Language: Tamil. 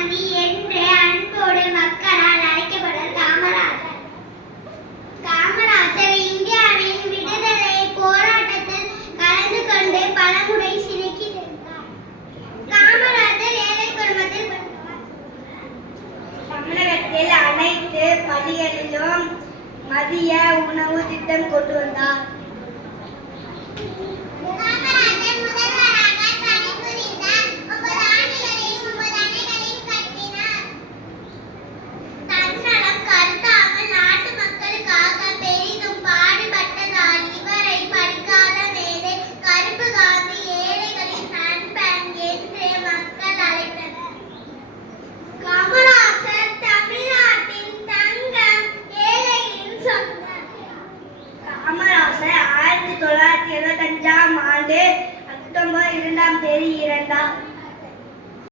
காந்தி என்ற அன்போடு மக்களால் அழைக்கப்படும் காமராஜர் காமராஜர் இந்தியாவின் விடுதலை போராட்டத்தில் கலந்து கொண்டு பலமுறை சிறைக்கு சென்றார். காமராஜர் ஏழை குடும்பத்தில் தமிழகத்தில் அனைத்து பள்ளிகளிலும் மதிய உணவு திட்டம் கொண்டு வந்தார். தொள்ளாயிரத்தி இருபத்தஞ்சாம் ஆண்டு அக்டோபர் இரண்டாம் தேதி இறந்தார்